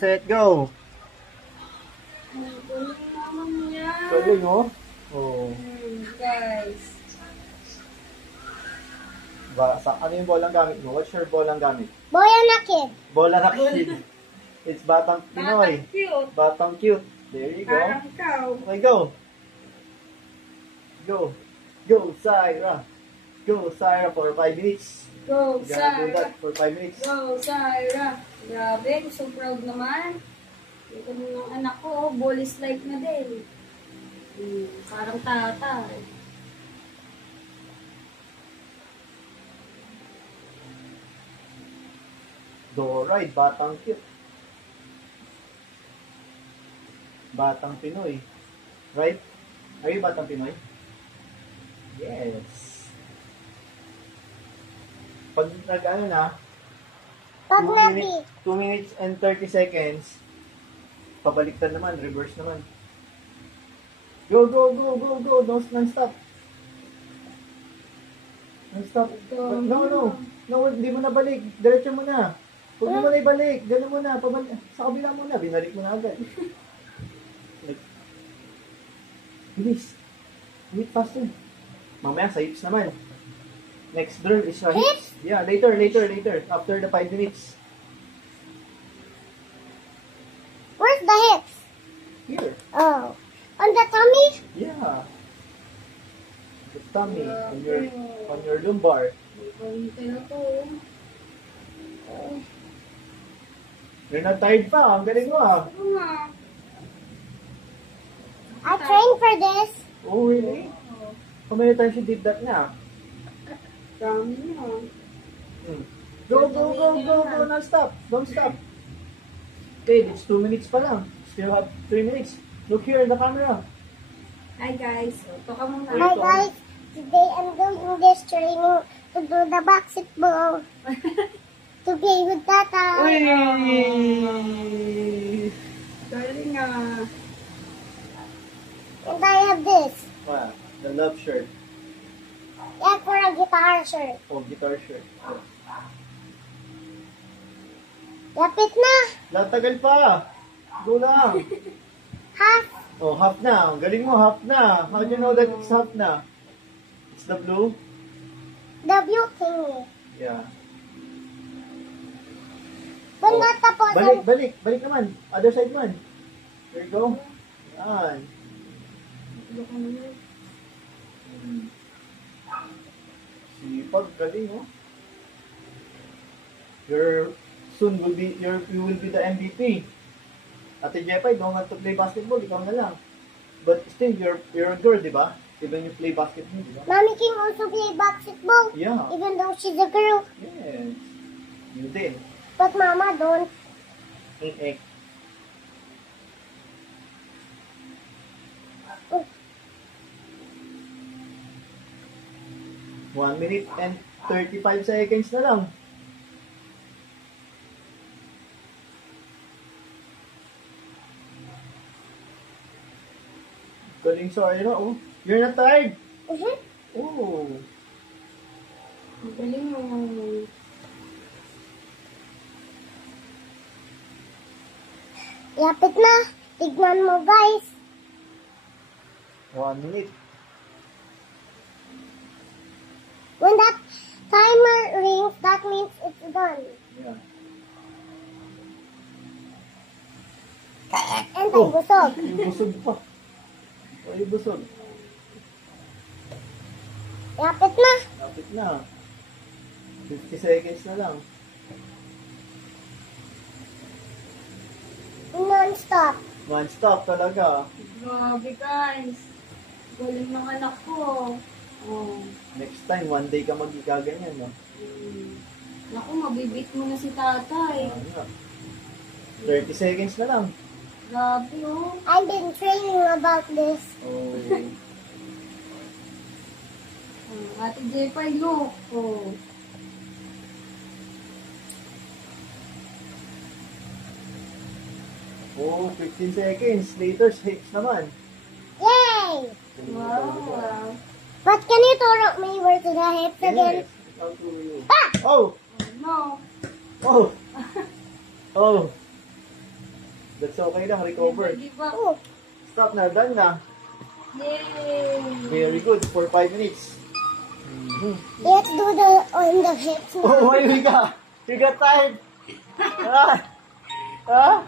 set, go. Galing naman yan. Galing, oh. Oh. Guys. Ano yung bolang gamit mo? What's your bolang gamit? Boya na kid. Bola na kid. It's Batang Pinoy. Batang cute. Batang cute. There you go. Parang ikaw. Okay, go. Go. Go, Syra. Go, Syra, for 5 minutes. Go, You gotta do Syra. that for 5 minutes. Go, Syra. Grabe, so proud naman. Ito ng anak ko, oh, bullies like na din. Parang tatay. Do ride, Batang cute. Batang Pinoy. Right? Are you Batang Pinoy? Yes. Pag nag-ano na, Pag 2 minutes and 30 seconds, pabaliktad naman, reverse naman. Go, go, go, go, go, don't non-stop. Non-stop. No, hindi mo na balik, diretso mo na. Huwag mo na ibalik, gano'n mo na, sa kabila mo na, binalik mo na agad. Bilis. Wait faster. Mamaya sa hips naman. Next drill is sa hips. Yeah, later. After the 5 minutes. Where's the hips? Here. Oh. On the tummy? Yeah. The tummy on your lumbar. Ito na to. You're not tired pa. Ang galing mo ah. Ano nga? I trained for this. Oh, really? How many times you did that na? Dami na. Go, non-stop. Don't stop. Okay, it's 2 minutes pa lang. Still have 3 minutes. Look here in the camera. Hi guys. Ito ka muna. Hi guys, today I'm doing this training to do the basketball. To play with Tata. Uy! Galing ah. And I have this. Ah, the love shirt. Yeah, for a guitar shirt. Oh, guitar shirt. Lapit na. Latagal pa. Go lang. Half. Oh, half na. Ang galing mo, half na. How do you know that it's half na? It's the blue? The blue thingy. Yeah. When Oh, natapos, Balik naman. Other side man. There you go. Yan. Sipag, galing, oh. You will be the MVP. Ate Jepay, don't want to play basketball, ikaw na lang. But still, you're a girl, di ba? Even you play basketball, di ba? Mommy can also play basketball. Yeah. Even though she's a girl. Yes. You did. But Mama don't. Eh. 1 minute and 35 seconds na lang. Galing sa oh. You're not tired? Oh. Galing mo. Lapit na. Tignan mo guys. 1 minute. When that timer rings, that means it's done. Yeah. And ay busog. Yung busog pa. Oh, yung busog. Lapit na. Lapit na. 50 seconds na lang. Non-stop. Non-stop talaga. Grabe guys. Galing ng anak ko. Oh. Next time, 1 day ka magigaganyan, no? Naku, mabibit mo na si tatay. Ano nga. 30 seconds na lang. Grabe oh. I've been training about this. Oh. Ate Jepay, look. Oh. Oh, 15 seconds. Later, 6 naman. Yay! Wow. But can you throw me where to the hips again? Yes. How to you? Ah! Oh! No. Oh! Oh! That's okay lang, recover. Give up. Oh, Stop na, done na. Yay! Very good, for 5 minutes. let's do the on the hips now. Oh, why you got tired? Ah? Ah?